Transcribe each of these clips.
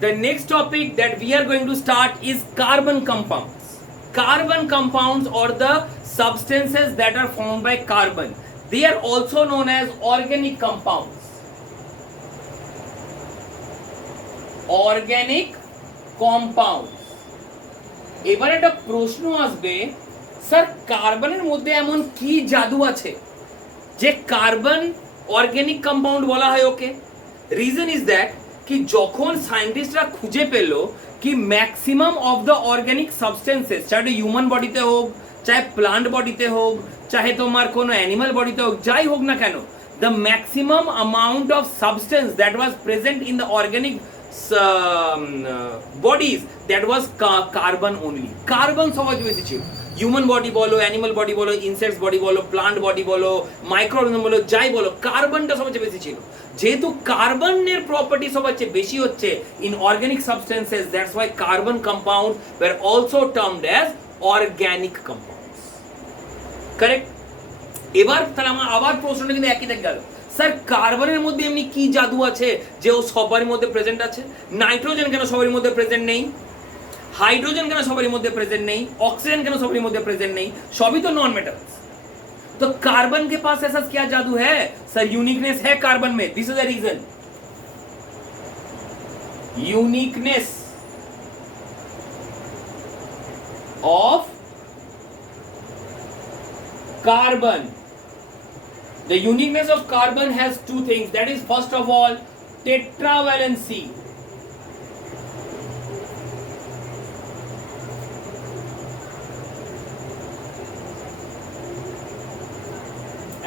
The next topic that we are going to start is carbon compounds. Carbon compounds or the substances that are formed by carbon. They are also known as organic compounds. Organic compounds. এবার একটা প্রশ্ন আসবে, sir কার্বনের মধ্যে এমন কি জাদু আছে যে কার্বন অর্গানিক কম্পাউন্ড বলা হয় ওকে? রিজন ইজ দ্যাট कि যখন সায়েন্টিস্টরা খুঁজে পেল कि maximum of the organic substances, चाहे ह्यूमन बॉडीতে হোক, चाहे प्लांट बॉडीতে হোক, चाहे তোমার কোনো অ্যানিমাল বডিতে হোক, যাই হোক না কেন, the maximum amount of substance that was present in the organic bodies, that was carbon only. Carbon সবচেয়ে বেশি ছিল। হিউম্যান বডি বলো, অ্যানিমাল বডি বলো, ইনসেক্টস বডি বলো, প্লান্ট বডি বলো, মাইক্রোঅর্গানিজম বলো, যাই বলো, কার্বনটা সবচেয়ে বেশি ছিল। যেহেতু কার্বনের প্রপার্টি সবচেয়ে বেশি হচ্ছে inorganic substances, that's why carbon compound were also termed as organic compounds. Correct? এবার তাহলে আমার আবার প্রশ্নটা কিন্তু একই থেকে গেল, স্যার কার্বনের মধ্যে এমনি কি জাদু আছে যে ও সবার মধ্যে প্রেজেন্ট আছে? নাইট্রোজেন কেন সবার মধ্যে প্রেজেন্ট নেই? हाइड्रोजन কেন সবার মধ্যে প্রেজেন্ট নেই? ऑक्सीजन কেন সবার মধ্যে প্রেজেंट नहीं? सभी तो नॉन मेटल्स। तो कार्बन के पास ऐसा क्या जादू है? सर यूनिकनेस है कार्बन में। This is the reason, uniqueness of carbon. The uniqueness of carbon has two things, that is first of all tetravalency.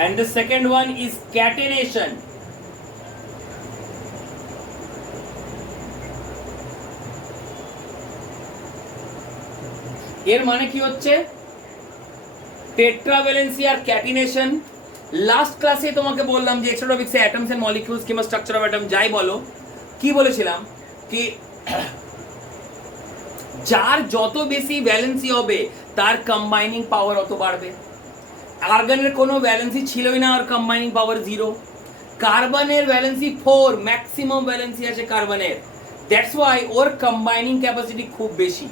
And the second one is catenation. এর মানে কি হচ্ছে? টেট্রাভ্যালেন্সি আর ক্যাটিনেশন। লাস্ট ক্লাসে তোমাকে বললাম যে এক্সট্রা টপিকসে অ্যাটমস এন্ড মলিকিউলস কিংবা structure of atom যাই বলো, কি বলেছিলাম কি যার যত বেশি ভ্যালেন্সি হবে তার কম্বাইনিং পাওয়ার অত বাড়বে। আর্গনের কোনো ভ্যালেন্সি ছিলই না, আর কম্বাইনিং পাওয়ার 0। কার্বনের ভ্যালেন্সি 4, ম্যাক্সিমাম ভ্যালেন্সি আছে কার্বনের, that's why or combining capacity খুব বেশি,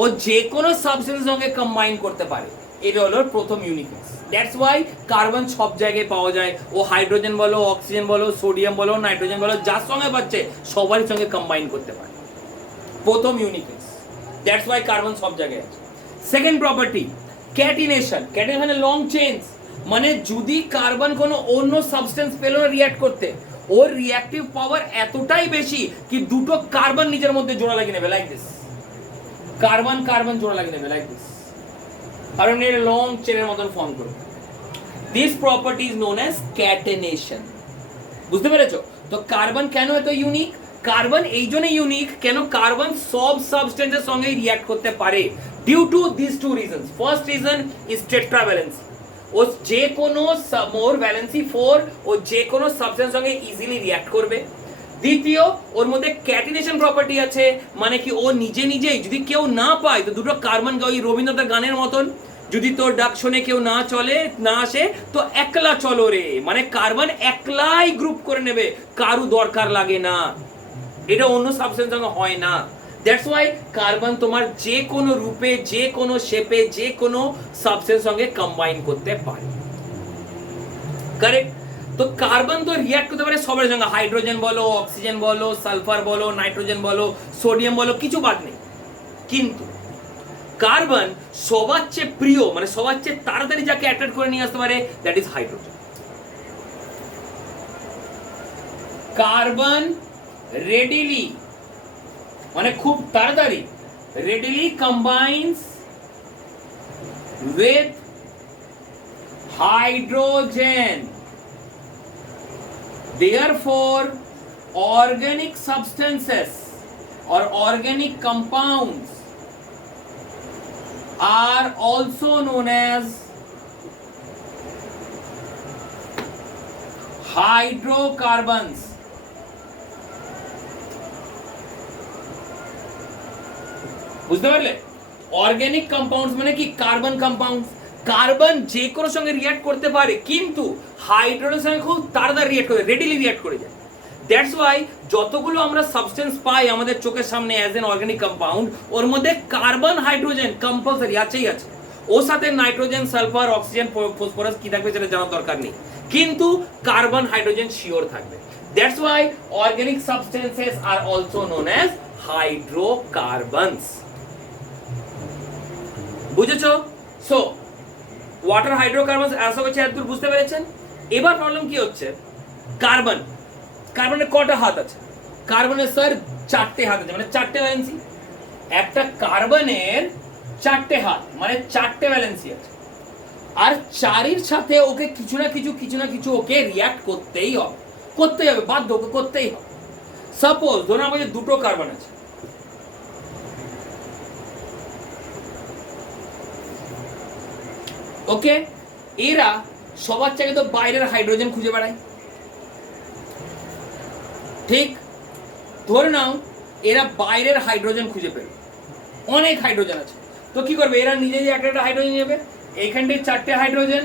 ও যে কোনো সাবস্টেন্সের সঙ্গে কম্বাইন করতে পারে। এটা হলো প্রথম ইউনিকনেস। দ্যাটস ওয়াই কার্বন সব জায়গায় পাওয়া যায়, ও হাইড্রোজেন বলো, অক্সিজেন বলো, সোডিয়াম বলো, নাইট্রোজেন বলো, যার সঙ্গে পাচ্ছে সবারই সঙ্গে কম্বাইন করতে পারে। প্রথম ইউনিকনেস, দ্যাটস ওয়াই কার্বন সব জায়গায় আছে। Second property catenation. Catenation long chains, মানে যদি কার্বন কোনো অন্য সাবস্টেন্স পেলো না রিঅ্যাক্ট করতে, ওর রিঅ্যাক্টিভ পাওয়ার এতটাই বেশি কি দুটো কার্বন নিজের মধ্যে জোড়া লাগিয়ে নেবে, লাইক দিস। কার্বন কার্বন জোড়া লাগিয়ে নেবে, লাইক দিস, কারণ এর লং চেনের মতন ফর্ম করবে। This property is known as catenation. বুঝতে পেরেছো? তো কার্বন কেন এত ইউনিক? কার্বন এই জন্য ইউনিক কেন, কার্বন সব সাবস্টেন্সের সঙ্গে রিঅ্যাক্ট করতে পারে due to this two reasons. First reason is tetravalency, ও যে কোনো মোর ভ্যালেন্সি 4, ও যে কোনো সাবস্টেন্সের সঙ্গে ইজিলি রিঅ্যাক্ট করবে। দ্বিতীয়, ওর মধ্যে ক্যাটিনেশন প্রপার্টি আছে, মানে কি ও নিজে নিজেই যদি কেউ না পায় তো দুটো কার্বন, ওই রবীন্দ্রনাথের গানের মতন, যদি তোর ডাক শুনে কেউ না চলে না আসে তো একলা চলো রে, মানে কার্বন একলাই গ্রুপ করে নেবে, কারু দরকার লাগে না। এটা অন্য সাবস্টেন্সের সঙ্গে হয় না। দ্যাটস ওয়াই কার্বন তোমার যে কোনো রূপে, যে কোনো শেপে, যে কোনো সাবস্টেন্সের সঙ্গে কম্বাইন করতে পারে। কারেক্ট? তো কার্বন তো রিঅ্যাক্ট করতে পারে সবার সঙ্গে, হাইড্রোজেন বলো, অক্সিজেন বলো, সালফার বলো, নাইট্রোজেন বলো, সোডিয়াম বলো, কিছু বাদ নেই। কিন্তু কার্বন সবার চেয়ে প্রিয়, মানে সবার চেয়ে তাড়াতাড়ি যাকে অ্যাট্রাক্ট করে নিয়ে আসতে পারে, that is hydrogen. Carbon readily, মানে খুব তাড়াতাড়ি, readily combines with hydrogen. Therefore, organic substances or organic compounds are also known as hydrocarbons. বুঝতে পারলে? অর্গানিক কম্পাউন্ডস মানে কি? Carbon compounds. কার্বন যে কোনো সঙ্গে রিঅ্যাক্ট করতে পারে, কিন্তু হাইড্রোজেনের সঙ্গে খুব তাড়াতাড়ি রিঅ্যাক্ট করে, রেডিলি রিঅ্যাক্ট করে যায়। দ্যাটস ওয়াই যতগুলো আমরা সাবস্টেন্স পাই আমাদের চোখের সামনে অ্যাজ এন অর্গানিক কম্পাউন্ড, ওর মধ্যে কার্বন হাইড্রোজেন কম্পালসারি আছেই আছে। ওর সাথে নাইট্রোজেন, সালফার, অক্সিজেন, ফসফরাস কি থাকবে সেটা জানার দরকার নেই, কিন্তু কার্বন হাইড্রোজেন শিওর থাকবে। That's why organic substances are also known as hydrocarbons. বুঝেছো? সো ওয়াটার হাইড্রোকার্বনস আশা করছি এতদূর বুঝতে পেরেছেন। এবার প্রবলেম কি হচ্ছে, কার্বন, কার্বনের কটা হাত আছে? কার্বনের স্যার 4টে হাত আছে, মানে 4টে ভ্যালেন্সি। একটা কার্বনের 4টে হাত মানে 4টে ভ্যালেন্সি আছে, আর 4-এর সাথে ওকে কিছু না কিছু ওকে রিঅ্যাক্ট করতেই হবে, বাধ্য, ওকে করতেই হবে। সাপোজ ধরুন আমাদের 2টো কার্বন আছে, ওকে, এরা সবার চাইতে তো বাইরের হাইড্রোজেন খুঁজে বেড়ায়, ঠিক? ধরে নাও এরা বাইরের হাইড্রোজেন খুঁজে পেল, অনেক হাইড্রোজেন আছে, তো কি করবে? এরা নিজেই একটা হাইড্রোজেন নেবে, এইখানটায় 4টে হাইড্রোজেন,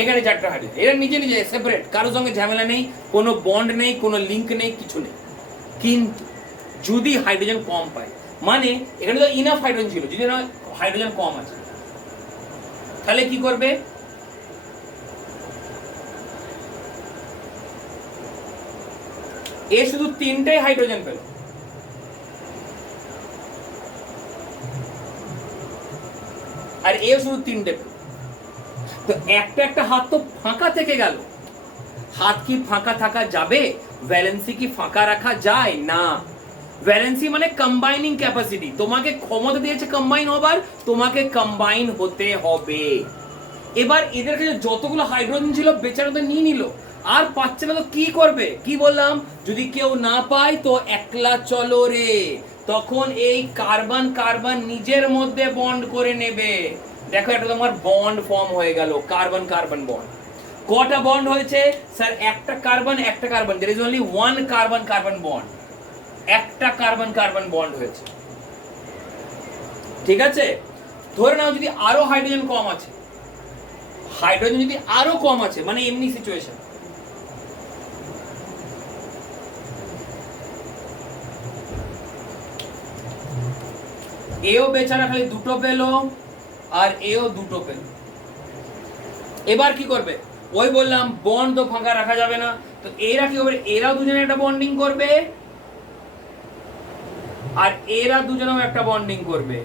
এখানে 4টে হাইড্রোজেন, এরা নিজে সেপারেট, কারোর সঙ্গে ঝামেলা নেই, কোনো বন্ড নেই, কোনো লিঙ্ক নেই, কিছু নেই। কিন্তু যদি হাইড্রোজেন কম পায়, মানে এখানে তো ইনাফ হাইড্রোজেন ছিল, যদি না হাইড্রোজেন কম আছে, তাহলে কি করবে? এ শুধু 3টে হাইড্রোজেন পেল, আর এ শুধু 3টে পেল, তো একটা হাত তো ফাঁকা থেকে গেল। হাত কি ফাঁকা থাকা যাবে? ভ্যালেন্সি কি ফাঁকা রাখা যায় না? ভ্যালেন্সি মানে কম্বাইনিং ক্যাপাসিটি, তোমাকে ক্ষমতা দিয়েছে কম্বাইন হবার, তোমাকে কম্বাইন হতে হবে। এবার এদের কাছে যতগুলো হাইড্রোজেন ছিল বেচারা তো নিয়ে নিল, আর পাচ্ছে না, তো কি করবে? কি বললাম, যদি কেউ না পায় তো একলা চলো রে, তখন এই কার্বন কার্বন নিজের মধ্যে বন্ড করে নেবে। দেখো এটা তোমার বন্ড ফর্ম হয়ে গেল, কার্বন কার্বন বন্ড। কটা বন্ড হয়েছে স্যার? একটা carbon, there is only one carbon carbon bond, একটা কার্বন কার্বন বন্ড হয়েছে, ঠিক আছে? ধরে নাও যদি আরো হাইড্রোজেন কম আছে, হাইড্রোজেন যদি আরো কম আছে, মানে এমনি সিচুয়েশন, এও বেচারা খালি 2টো পেল, আর এও 2টো পেল। এবার কি করবে? ওই বললাম বন্ড তো ফাঁকা রাখা যাবে না, তো এরা কি হবে? এরা দুজনে একটা বন্ডিং করবে, আর এরা দুজনেও একটা বন্ডিং করবে।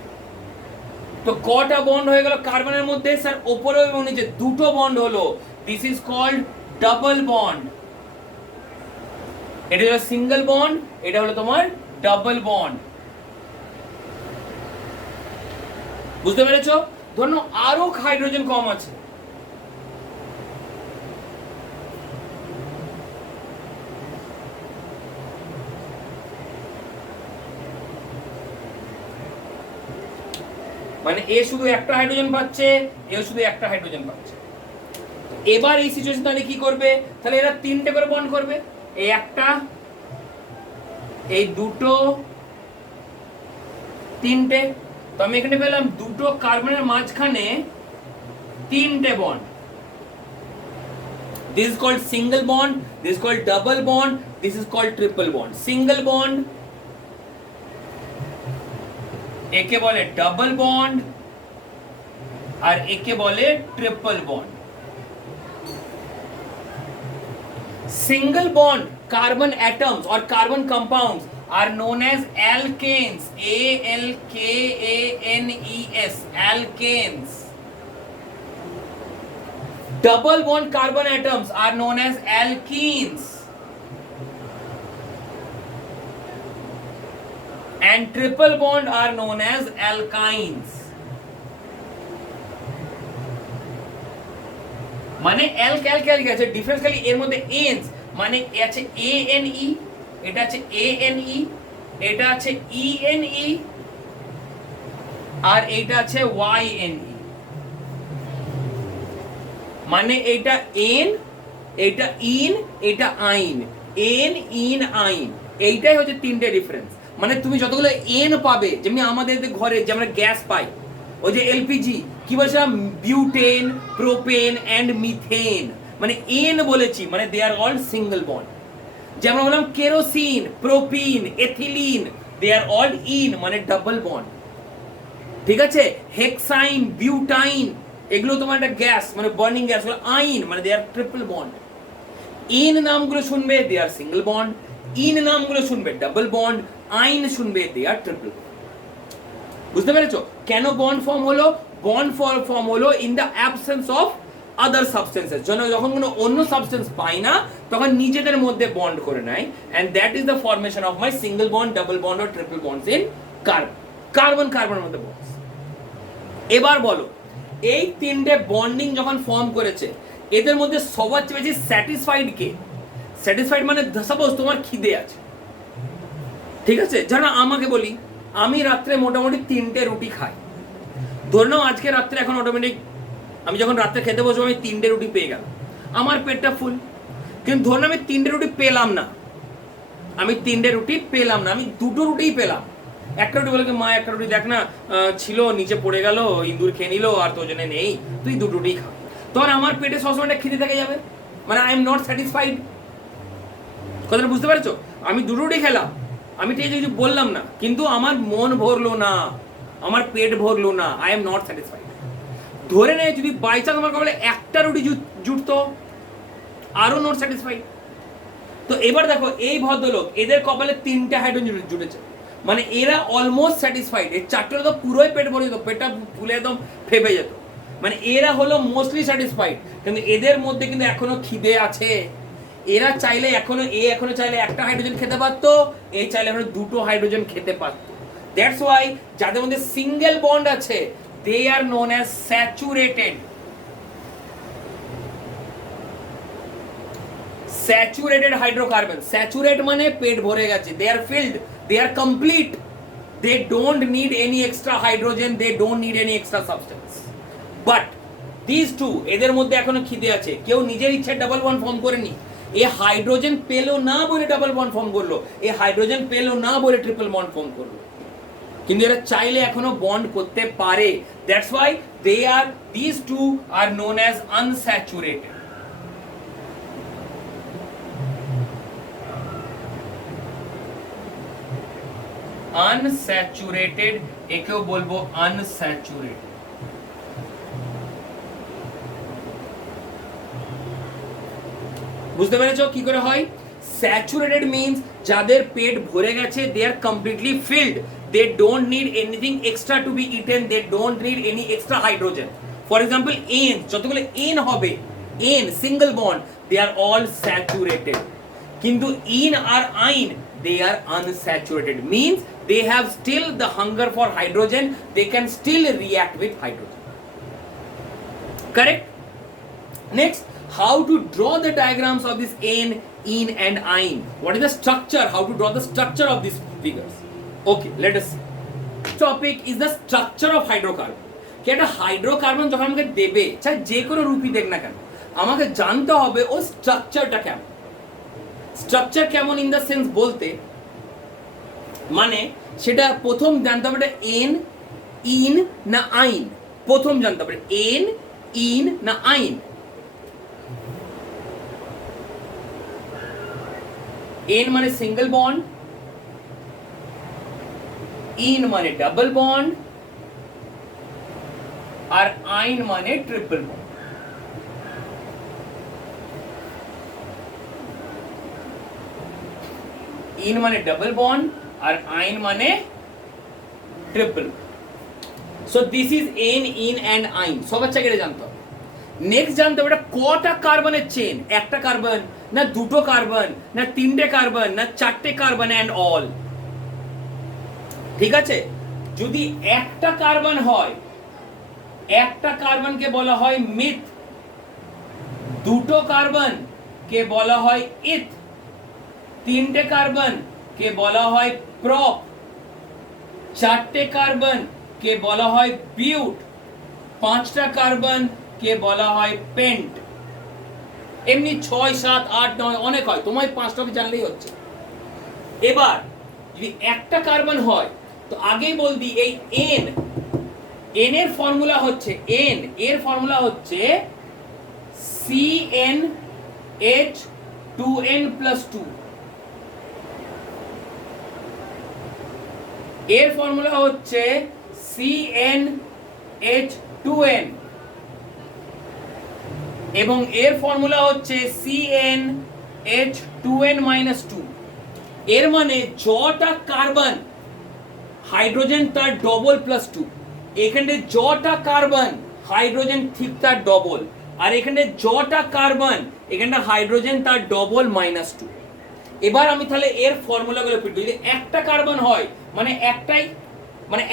তো কটা বন্ড হয়ে গেল কার্বনের মধ্যে? স্যার উপরে এবং নিচে 2টো বন্ড হলো, this is called double bond. এটা হলো সিঙ্গেল বন্ড, এটা হলো তোমার ডাবল বন্ড। বুঝতে পেরেছো? ধরো আরো হাইড্রোজেন কম আছে, মানে এ শুধু একটা হাইড্রোজেন পাচ্ছে, এ শুধু একটা হাইড্রোজেন পাচ্ছে। এবার এই সিচুয়েশন তাহলে কি করবে? তাহলে এরা 3টে করে বন্ড করবে, এই একটা, এই 2টো, 3টে। তো আমি এখানে পেলাম 2টো কার্বনের মাঝখানে 3টে bond. This is called single bond, this is called double bond, this is called triple bond. Single bond একে বলে ডাবল বন্ড, আর একে বলে triple bond. Single bond carbon atoms or carbon compounds are known as alkanes, ALKANES, alkanes. Double bond carbon atoms are known as alkenes, and triple bond are known as alkynes. মানে অ্যালক অ্যালক অ্যালক আছে, difference খালি এর মধ্যে এনস, মানে আছে ANE, এটা আছে ANE, এটা আছে ENE, আর এইটা আছে YNE। মানে এইটা এন, এইটা ইন, এটা আইন, এন ইন আইন, এইটাই হচ্ছে 3টে ডিফারেন্স। মানে তুমি যতগুলো এন পাবে, যেমনি আমাদের ঘরে যে আমরা গ্যাস পাই, ওই যে LPG, কি বলছিলাম, বিউটেন, প্রোপেন অ্যান্ড মিথেন, মানে এন বলেছি মানে they are all single bond. যেমন বললাম kerosene, propene, ethylene, they are all in মানে ডাবল বন্ড। ঠিক আছে, হেক্সাইন, বিউটাইন, এগুলো তোমার একটা গ্যাস মানে বার্নিং গ্যাস, হলো আইন মানে they R triple bond. In নামগুলো শুনবে দে আর সিঙ্গেল বন্ড, ইন নামগুলো শুনবে ডাবল বন্ড, আইন শুনবে দে আর ট্রিপল। বুঝতে পেরেছো কেন বন্ড ফর্ম হলো? বন্ড ফর্ম হলো in the absence of other substances, যখন কোনো অন্য সাবস্টেন্স পাই না তখন নিজেদের মধ্যে বন্ড করে নেয়, and that is the formation of my single bond, double bond or triple bonds in carbon. কার্বনের মধ্যে বন্ডস। এবার বলো এই তিনটে বন্ডিং যখন ফর্ম করেছে এদের মধ্যে সবার চেয়ে বেশি স্যাটিসফাইড কে? স্যাটিসফাইড মানে সাপোজ তোমার খিদে আছে, ঠিক আছে, জানো আমাকে বলি আমি রাত্রে মোটামুটি 3টে রুটি খাই, ধরে নাও আজকে রাত্রে এখন অটোমেটিক আমি যখন রাত্রে খেতে বসবো আমি 3টে রুটি পেয়ে গেলাম, আমার পেটটা ফুল। কিন্তু ধরুন আমি 3টে রুটি পেলাম না, আমি 3টে রুটি পেলাম না, আমি 2টো রুটিই পেলাম। একটা রুটি বলে মা একটা রুটি দেখ না ছিল নিচে পড়ে গেল, ইঁদুর খেয়ে নিল আর তোর জন্য নেই, তুই 2টো রুটিই খা। তখন আমার পেটে সবসময় খিদে থেকে যাবে, মানে আই এম নট স্যাটিসফাইড। কথাটা বুঝতে পারছো? আমি 2টো রুটি খেলাম, আমি ঠিক কিছু বললাম না, কিন্তু আমার মন ভরলো না, আমার পেট ভরলো না, আই এম নট স্যাটিসফাইড। ধরে নেয় যদি বাই চান্স আমার কপালে একটা রুটি জুটতো, আরো নট স্যাটিসফাইড। তো এবার দেখো এই ভদ্রলোক এদের কপালে 3টে হাইড্রোজেন জুটেছে, মানে এরা অলমোস্ট স্যাটিসফাইড। এর 4টে তো পুরোই পেট ভরে যেত, পেটটা ফুলে একদম ফেপে যেত, মানে এরা হলো মোস্টলি স্যাটিসফাইড। কিন্তু এদের মধ্যে কিন্তু এখনো খিদে আছে, এরা চাইলে এখনো চাইলে একটা হাইড্রোজেন খেতে পারতো, এ চাইলে এখনো 2টো হাইড্রোজেন খেতে পারতো। দ্যাটস ওয়াই যাদের মধ্যে সিঙ্গেল বন্ড আছে they are known as saturated. Saturated hydrocarbons. Saturate মানে পেট ভরে গেছে, they are filled, they are complete, they don't need any extra hydrogen, they don't need any extra substance. But these two এদের মধ্যে এখনো খিদে আছে, কেউ নিজের ইচ্ছে ডাবল বন্ড ফর্ম করেনি, এ হাইড্রোজেন পেলো না বলে ডাবল বন্ড ফর্ম করলো, এ হাইড্রোজেন পেলো না বলে ট্রিপল বন্ড ফর্ম করলো, কিন্তু এরা চাইলে এখনো বন্ড করতে পারে। That's why these two are known as unsaturated. Unsaturated একেও বলবো unsaturated। বুঝতে পেরেছো কি করে হয়? স্যাচুরেটেড মিন্স যাদের পেট ভরে গেছে, they are completely filled, they don't need anything extra to be eaten, they don't need any extra hydrogen. For example N, যতগুলো N হবে, N single bond, they are all saturated. কিন্তু in R ain they are unsaturated, means they have still the hunger for hydrogen, they can still react with hydrogen. Correct? Next, how to draw the diagrams of this N, in and ain. What is the structure? How to draw the structure of these figures? Okay, let us see. Topic is the structure of hydrocarbon. কি একটা hydrocarbon যখন আমাকে দেবে, চাই যে কোনো রূপই দেখ না কেন, আমাকে জানতে হবে ও স্ট্রাকচারটা কেমন। স্ট্রাকচার কেমন ইন দ্য সেন্স বলতে মানে সেটা প্রথম জানতে হবে এন, ইন না আইন, প্রথম জানতে হবে এন, ইন না আইন। এন মানে সিঙ্গেল বন্ড, ইন মানে ডাবল বন্ড, আর আইন মানে ট্রিপল বন্ড। ইন মানে ডাবল বন্ড আর আইন মানে triple. So this is ane, ene and yne, সবার চাইতে জানতে হবে। নেক্সট জানতে হবে কটা কার্বনের চেন, একটা কার্বন না 2টো কার্বন না 3টে কার্বন না 4টে কার্বন এন্ড অল। ঠিক আছে, যদি একটা কার্বন হয়, একটা কার্বনকে বলা হয় মিথ, 2টো কার্বন কে বলা হয় ইথ, 3টে কার্বন কে বলা হয় প্রপ, 4টে কার্বন কে বলা হয় বিউট, 5টা কার্বন কে বলা হয় পেন্ট। এমনি 6, 7, 8, 9 অনেক হয়, তোমায় 5টা জানলেই হচ্ছে। এবার যদি একটা কার্বন হয় তো আগেই বলদি এই এন এন এর ফর্মুলা হচ্ছে এন এর ফর্মুলা হচ্ছে CnH2n+2 এর ফর্মুলা হচ্ছে CnH2n এবং এর ফর্মুলা হচ্ছে CnH2n-2 এর মানে যটা কার্বন হাইড্রোজেন তার ডবল প্লাস 2 এখানে যটা কার্বন হাইড্রোজেন ঠিক তার ডবল আর এখানে যটা কার্বন এখানে হাইড্রোজেন তার ডবল -2 এবার আমি তাহলে এর ফর্মুলাগুলো ফিট যদি একটা কার্বন হয় মানে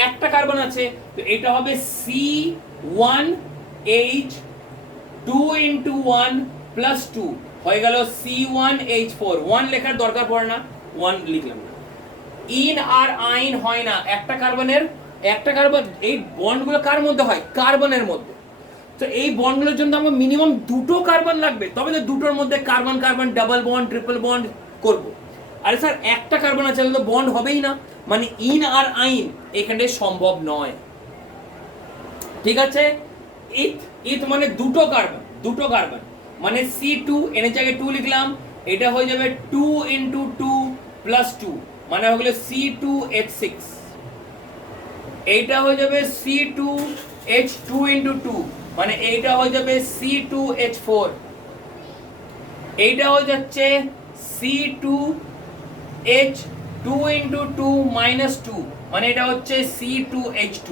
একটা কার্বন আছে তো এটা হবে C1H2 হয়ে গেল C1H4 1 লেখার দরকার পড়ে না 1 লিখলাম না ইন আর আইন হয় না একটা কার্বন এই বন্ডগুলো কার মধ্যে হয় কার্বনের মধ্যে তো এই বন্ডগুলোর জন্য আমার মিনিমাম দুটো কার্বন লাগবে তবে তো দুটোর মধ্যে carbon carbon double bond triple bond করব আরে স্যার একটা কার্বন আছে তাহলে তো বন্ড হবেই না মানে ইন আর আইন এখানে সম্ভব নয় ঠিক আছে ইথ মানে দুটো কার্বন মানে C2 এর জায়গায় 2 লিখলাম এটা হয়ে যাবে 2 × 2 + 2 মানে হয়ে গেল C2H6 এইটা হয়ে যাবে C2H2 × 2 মানে এইটা হয়ে যাবে C2H4 এইটা হয়ে যাচ্ছে C2H2 × 2 - 2 মানে এটা হচ্ছে C2H2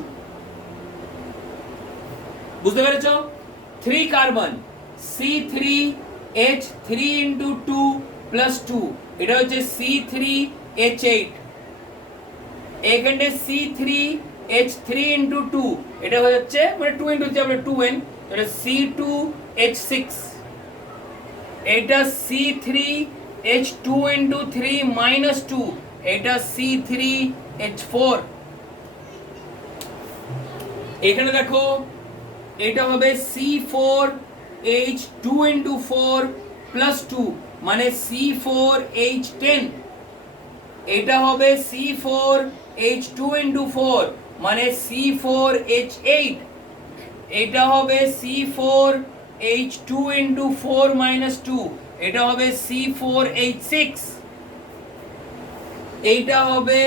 বুঝতে পেরেছো 3 কার্বন C3H3 × 2 + 2 এটা হচ্ছে C3H8 এখানে C3H3 × 2 এটা হয়ে যাচ্ছে মানে 2 × 3 মানে 2n এটা C2H6 এটা C3H2 × 3 - 2 এটা C3H4 এখানে দেখো এটা হবে C4H2 × 4 + 2 মানে C4H10 এটা হবে C4H2 × 4 মানে C4H8 এটা হবে C4H2 × 4 - 2 এটা হবে C4H6 এইটা হবে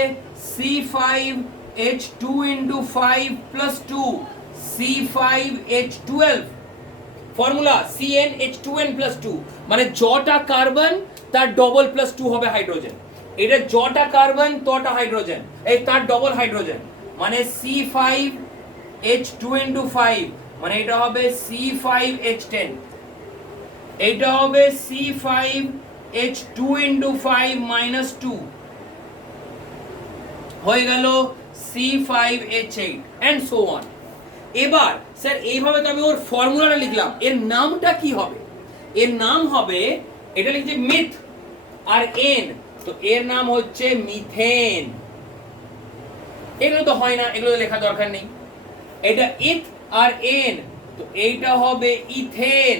C5H2 × 5 + 2 C5H12 ফর্মুলা CnH2n+2 মানে যটা কার্বন তার ডবল প্লাস 2 হবে হাইড্রোজেন এটা যটা কার্বন তটা হাইড্রোজেন এই তার ডবল হাইড্রোজেন মানে C5H2 × 5 মানে এটা হবে C5H10 এটা হবে C5H2 × 5 - 2 হয়ে গেল C5H8 and so on এবার স্যার এইভাবে তো আমি ওর ফর্মুলাটা লিখলাম এর নামটা কি হবে এর নাম হবে এটা লিখছি মিথ আর এন তো এর নাম হচ্ছে মিথেন এগুলো তো হয় না এগুলো লেখা দরকার নেই এটা ইথ আর এন তো এইটা হবে ইথেন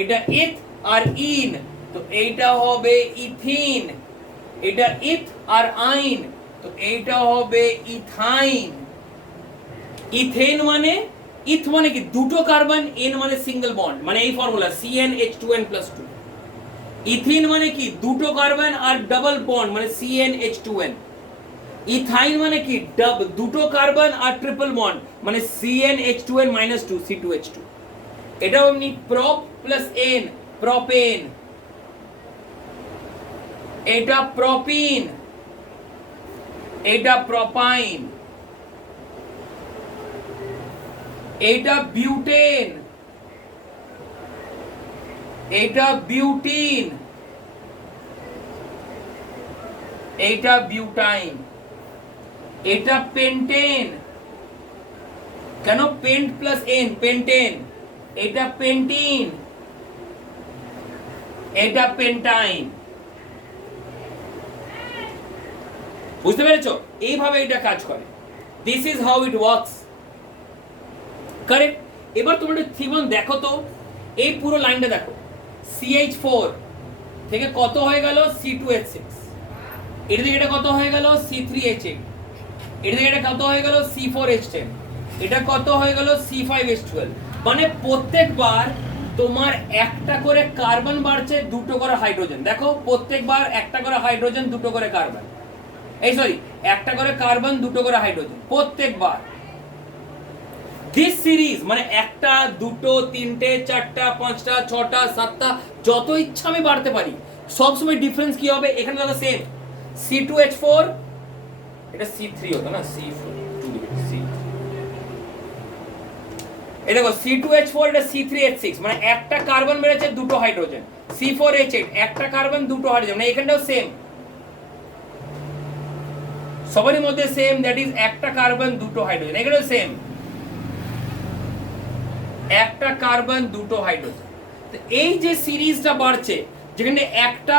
এটা ইথ আর ইন তো এইটা হবে ইথিন এটা ইথ আর আইন তো এইটা হবে ইথাইন ইথেন মানে ইথ মানে কি দুটো কার্বন এন মানে সিঙ্গেল বন্ড মানে এই ফর্মুলা CnH2n+2 ইথিন মানে কি দুটো কার্বন আর ডাবল বন্ড মানে CnH2n ইথাইন মানে কি দুটো কার্বন আর ট্রিপল বন্ড মানে CnH2n-2 C2H2 এটা এমনি প্রপ প্লাস n প্রপেন এটা প্রপিন এটা প্রপাইন এটা বিউটেন এটা বিউটিন এটা বিউটাইন এটা পেন্টেন কেন পেন্ট প্লাস এন পেন্টেন এটা পেন্টিন এটা পেন্টাইন বুঝতে পেরেছো এইভাবে এটা কাজ করে this is how it works correct এবার তোমরা থিবন দেখো তো এই পুরো লাইনটা দেখো CH4 থেকে কত হয়ে গেল C2H6 এর দিকে এটা কত হয়ে গেল C3H8 এর দিকে এটা কত হয়ে গেল C4H10 এটা কত হয়ে গেল C5H12, মানে প্রত্যেকবার তোমার একটা করে কার্বন বাড়ছে, দুটো করে হাইড্রোজেন। দেখো প্রত্যেকবার একটা করে হাইড্রোজেন, দুটো করে কার্বন, এই সরি একটা করে কার্বন, দুটো করে হাইড্রোজেন প্রত্যেকবার। দিস সিরিজ মানে একটা, দুটো, তিনটে, চারটা, পাঁচটা, ছটা, সাতটা, যত ইচ্ছা আমি বাড়তে পারি। সবসময় ডিফারেন্স কি হবে? এখানে দেখো সেম C2H4, এটা C3 হতো না, C4 এটা দেখো C2H4, এটা C3H6, মানে একটা কার্বন বেড়েছে, দুটো হাইড্রোজেন। C4H8, একটা কার্বন, দুটো হাইড্রোজেন, মানে এখানটাও সেম, সবারই মধ্যে সেম, দ্যাট ইজ একটা কার্বন, দুটো হাইড্রোজেন। এখানেও সেম, একটা কার্বন, দুটো হাইড্রোজেন। তো এই যে সিরিজটা বাড়ছে, যেখানে একটা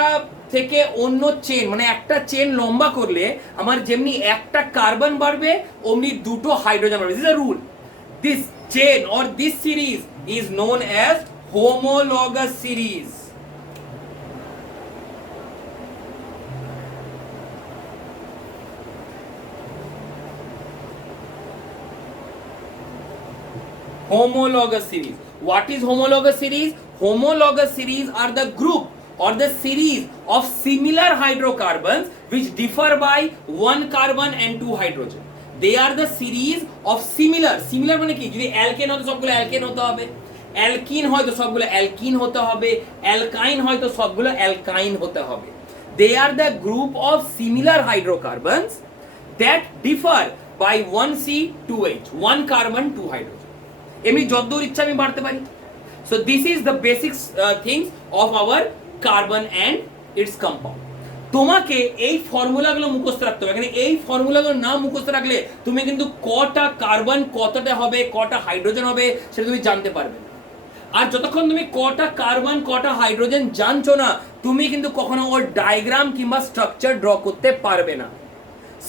থেকে অন্য চেন, মানে একটা চেন লম্বা করলে আমার যেমনি একটা কার্বন বাড়বে অমনি দুটো হাইড্রোজেন বাড়বে। This is a rule. This chain or this series is known as homologous series. Homologous series. What is homologous series? Homologous series are the group or the series of similar hydrocarbons which differ by one carbon and two hydrogen. They are the series of similar মানে কি? যদি alkane হয় তো সবগুলো alkane হতে হবে, alkyne হয় তো সবগুলো অ্যালকিন হতে হবে, অ্যালকাইন হয় তো সবগুলো অ্যালকাইন হতে হবে। They are the group of similar hydrocarbons that differ by one C2H, one carbon, two hydrogen. এমনি যতদূর ইচ্ছা আমি বাড়তে পারি। So this is the basic things of our carbon and it's compound. তোমাকে এই ফর্মুলাগুলো মুখস্থ রাখতে হবে। এখানে এই ফর্মুলাগুলো না মুখস্থ রাখলে তুমি কিন্তু কটা কার্বন কতটা হবে, কটা হাইড্রোজেন হবে সেটা তুমি জানতে পারবে না। আর যতক্ষণ তুমি কটা কার্বন কটা হাইড্রোজেন জানছো না, তুমি কিন্তু কখনো ওর ডায়াগ্রাম কিংবা স্ট্রাকচার ড্র করতে পারবে না।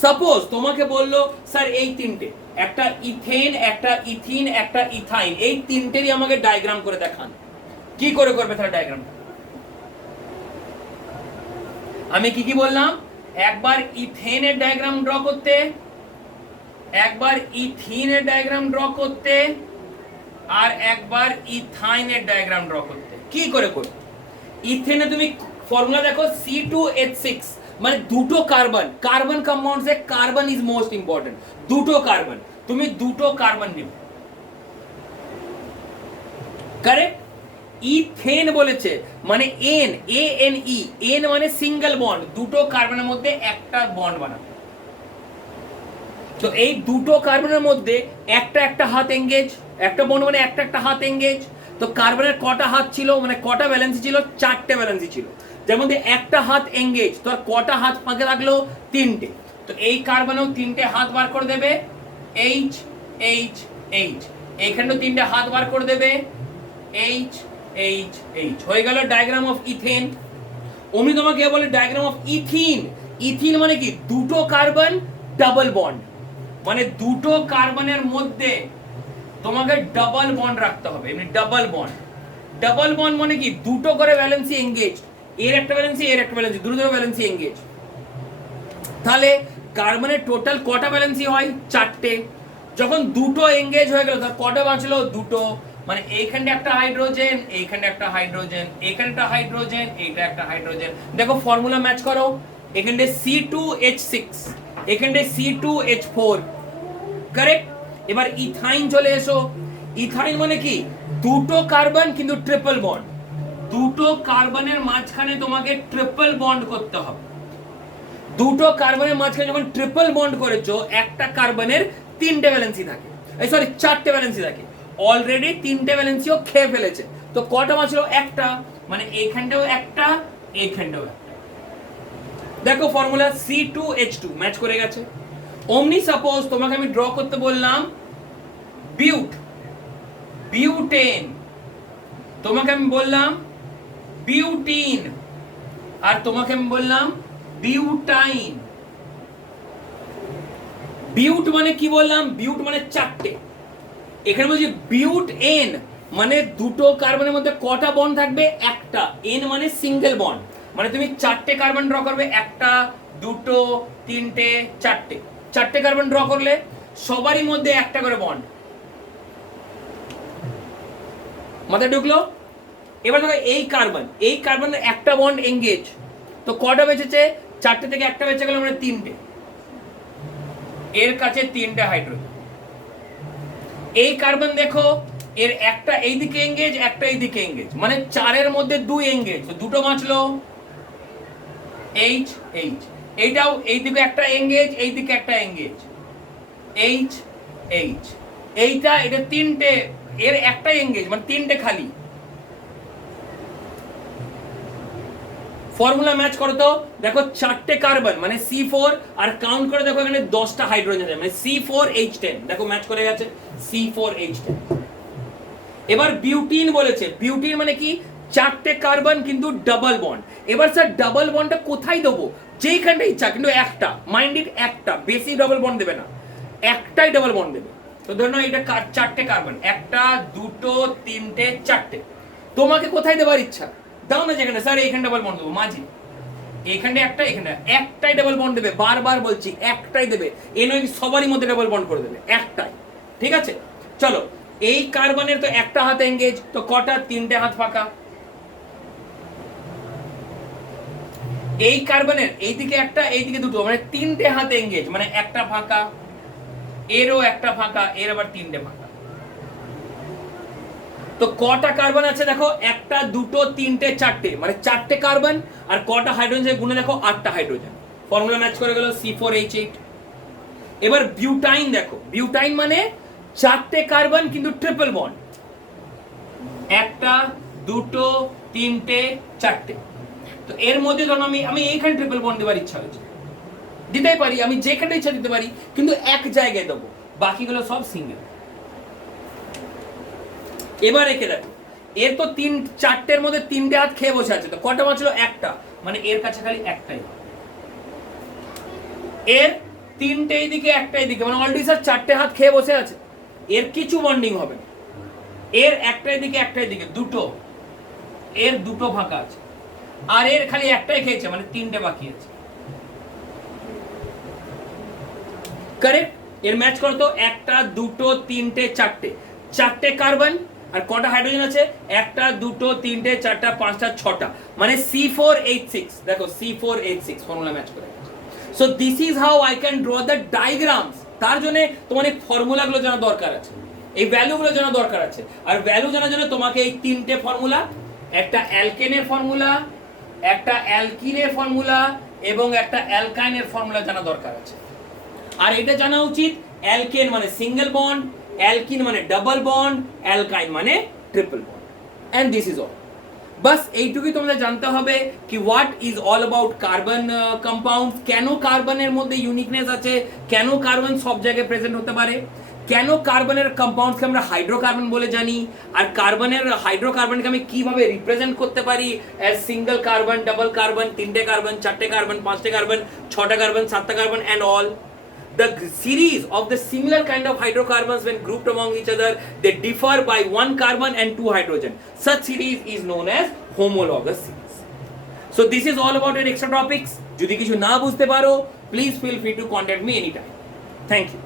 সাপোজ তোমাকে বললো স্যার এই তিনটে, একটা ইথেন, একটা ইথিন, একটা ইথাইন, এই তিনটেরই আমাকে ডায়াগ্রাম করে দেখান। কি করে করবে তাহলে ডায়াগ্রামটা? আমি কি বললাম? একবার ইথেনের ডায়াগ্রাম ড্র করতে, একবার ইথিনের ডায়াগ্রাম ড্র করতে, আর একবার ইথাইনের ডায়াগ্রাম ড্র করতে। কি করে করবে? ইথেনে তুমি ফর্মুলা দেখো C2H6, মানে দুটো কার্বন, কার্বন কম্পাউন্ডসে কার্বন ইজ মোস্ট ইম্পর্টেন্ট। দুটো কার্বন, তুমি দুটো কার্বন নেবে, কারেক্ট। ইথেন বলেছে মানে এন, ANE, এন মানে সিঙ্গেল বন্ড, দুটো কার্বনের মধ্যে একটা বন্ড বানাবে। তো এই দুটো কার্বনের মধ্যে একটা একটা হাত এঙ্গেজ, একটা বন্ড মানে একটা একটা হাত এঙ্গেজ। তো কার্বনের কটা হাত ছিল, মানে কটা ভ্যালেন্সি ছিল? চারটে ভ্যালেন্সি ছিল, যার মধ্যে একটা হাত এঙ্গেজ। তো আর কটা হাত ফাঁকে রাখলো? তিনটে। তো এই কার্বনেও তিনটে হাত বার করে দেবে, H H H। এইখানেও তিনটে হাত বার করে দেবে, H H H। হয়ে গেল ডায়াগ্রাম অফ ইথেন। অমনি তোমাকে বলে ডায়াগ্রাম অফ ইথিন। ইথিন মানে কি? দুটো কার্বন ডাবল বন্ড, মানে দুটো কার্বনের মধ্যে তোমাকে ডাবল বন্ড রাখতে হবে। এমনি ডাবল বন্ড, ডাবল বন্ড মানে কি? দুটো করে ভ্যালেন্সি এঙ্গেজ, এর একটা ভ্যালেন্সি, এর একটা ভ্যালেন্সি, দুটো ভ্যালেন্সি এঙ্গেজ। তাহলে কার্বনের টোটাল কটা ভ্যালেন্সি হয়? চারটে। যখন দুটো এঙ্গেজ হয়ে গেল তার কটা বাঁচলো? দুটো। মানে এইখানে একটা হাইড্রোজেন, এইখানে একটা হাইড্রোজেন, এখানে একটা হাইড্রোজেন, এইটা একটা হাইড্রোজেন। দেখো ফর্মুলা ম্যাচ করো। এখানে C2H6, এখানে C2H4, কারেক্ট। এবার ইথাইন চলে এসো। ইথাইন মানে কি? দুটো কার্বন কিন্তু ট্রিপল বন্ড, দুটো কার্বনের মাঝখানে তোমাকে ট্রিপল বন্ড করতে হবে। দুটো কার্বনের মাঝখানে যখন ট্রিপল বন্ড করেছো, একটা কার্বনের তিনটে ভ্যালেন্সি থাকে, এই সরি চারটে ভ্যালেন্সি থাকে। অলরেডি তিনটে ভ্যালেন্সিও খেয়ে ফেলেছে, তো কটা বাঁচলো? একটা। মানে এইখানটাও একটা, এইখানটাও একটা। দেখো ফর্মুলা C2H2 ম্যাচ করে গেছে। অমনি সাপোজ তোমাকে আমি ড্র করতে বললাম বিউটেন, তোমাকে আমি বললাম বিউটিন, আর তোমাকে আমি বললাম বিউটাইন। বিউট মানে কি বললাম? বিউট মানে চারটে। এখানে বলছি বিউট এন, মানে দুটো কার্বনের মধ্যে কটা বন্ড থাকবে? একটা। এন মানে সিঙ্গেল বন্ড, মানে তুমি চারটে কার্বন ড্র করবে, একটা, দুটো, তিনটে, চারটে। চারটে কার্বন ড্র করলে সবারই মধ্যে একটা করে বন্ড, মাথায় ঢুকলো? এবার দেখো এই কার্বনের একটা বন্ড এঙ্গেজ, তো কটা বেঁচেছে? 4টে থেকে একটা বেঁচে গেল, মানে 3টে। এর কাছে 3টে হাইড্রোজেন। এই কার্বন দেখো, এর একটা এইদিকে এঙ্গেজ, একটা এইদিকে এঙ্গেজ, মানে 4-এর মধ্যে 2 এঙ্গেজ, তো দুটো বাঁচলো। এইচ এইচ, এইটাও এইদিকে একটা এঙ্গেজ, এইদিকে একটা এঙ্গেজ, এইচ এইচ। এটা 3টে, এর একটা এঙ্গেজ, মানে 3টে খালি। ফর্মুলা ম্যাচ করো তো, দেখো 4টে কার্বন মানে C4, আর কাউন্ট করে দেখো এখানে 10টা হাইড্রোজেন আছে, মানে C4H10, দেখো ম্যাচ করে গেছে, C4H10। এবার বিউটিন বলেছে, বিউটিন মানে কি? 4টে কার্বন কিন্তু ডাবল বন্ড। এবার স্যার ডাবল বন্ডটা কোথায় দেবো? যেইখানটা ইচ্ছা, কিন্তু একটা, মাইন্ড ইট, একটা, বেশি ডাবল বন্ড দেবে না, একটাই ডাবল বন্ড দেবে। তো ধরে নাও এটা 4টে কার্বন, 1 2 3 4টে, তোমাকে কোথায় দেবার ইচ্ছা দাও না, যেখানে স্যার এইখানে ডাবল বন্ড দেবো, মাঝে এইখানটা একটা, এখানে একটাই ডাবল বন্ড দেবে, বারবার বলছি একটাই দেবে, এ নয় সবারই মধ্যে ডাবল বন্ড করে দেবে, একটাই। ঠিক আছে, চলো। এই কার্বনের তো একটা হাত এঙ্গেজ, তো কটা? 3টে হাত ফাঁকা। এই কার্বনের এইদিকে একটা, এইদিকে দুটো, মানে 3টে হাত এঙ্গেজ, মানে একটা ফাঁকা, এরও একটা ফাঁকা, এর আবার 3টে ফাঁকা। তো কটা কার্বন আছে দেখো, 1 2 3 4টে, মানে 4টে কার্বন, আর কটা হাইড্রোজেন গুণে দেখো 8টা হাইড্রোজেন। ফর্মুলা ম্যাচ করে গেল, C4H8। এবার বিউটাইন দেখো, বিউটাইন মানে 4টে কার্বন কিন্তু ট্রিপল বন্ড, 1 2 3 4টে। তো এর মধ্যে ধরো আমি এইখানে ট্রিপল বন্ড দেওয়ার ইচ্ছা হয়েছে, দিতেই পারি, আমি যেখানে ইচ্ছা দিতে পারি, কিন্তু এক জায়গায় দেবো, বাকিগুলো সব সিঙ্গেল। এবার একে দেখো, এর তো 4টের মধ্যে 3টে হাত খেয়ে বসে আছে, তো কটা বাঁচলো? একটা, মানে এর কাছে খালি একটাই। এর 3টে এইদিকে, একটা এইদিকে, মানে অলরেডি স্যার 4টে হাত খেয়ে বসে আছে, এর কিছু বন্ডিং হবে না। এর একটা এদিকে, একটা এদিকে, দুটো, এর দুটো ফাঁকা আছে, আর এর খালি একটাই খেয়েছে, মানে 3টে বাকি আছে। কারেক্ট? এর ম্যাচ করো তো, 1 2 3 4টে, 4টে কার্বন, আর কটা হাইড্রোজেন আছে? 1 2 3 4 5 6টা, মানে C4H6। দেখো C4H6 ফর্মুলা ম্যাচ করে। So this is how I can draw the diagrams. তার জন্য তোমার এই ফর্মুলাগুলো জানা দরকার আছে, এই ভ্যালুগুলো জানা দরকার আছে। আর ভ্যালু জানার জন্য তোমাকে এই 3টে ফর্মুলা, একটা অ্যালকেনের ফর্মুলা, একটা অ্যালকিনের ফর্মুলা, এবং একটা অ্যালকাইনের ফর্মুলা জানা দরকার আছে। আর এটা জানা উচিত, অ্যালকেন মানে সিঙ্গেল বন্ড, অ্যালকিন মানে ডাবল বন্ড, অ্যালকাইন মানে triple bond, and this is all. বাস এইটুকুই তোমাদের জানতে হবে কি what is all about carbon compounds, কেন কার্বনের মধ্যে ইউনিকনেস আছে, কেন কার্বন সব জায়গায় প্রেজেন্ট হতে পারে, কেন কার্বনের কম্পাউন্ডসকে আমরা হাইড্রোকার্বন বলে জানি, আর কার্বনের হাইড্রোকার্বনকে আমি কিভাবে রিপ্রেজেন্ট করতে পারি as single carbon, double carbon, 3টে কার্বন, 4টে কার্বন, 5টে কার্বন, 6টা কার্বন, 7টা carbon, and all. The series of the similar kind of hydrocarbons when grouped among each other, they differ by 1 carbon and 2 hydrogen. Such series is known as homologous series. So this is all about your extra topics. যদি কিছু না বুঝতে পারো, please feel free to contact me anytime. Thank you.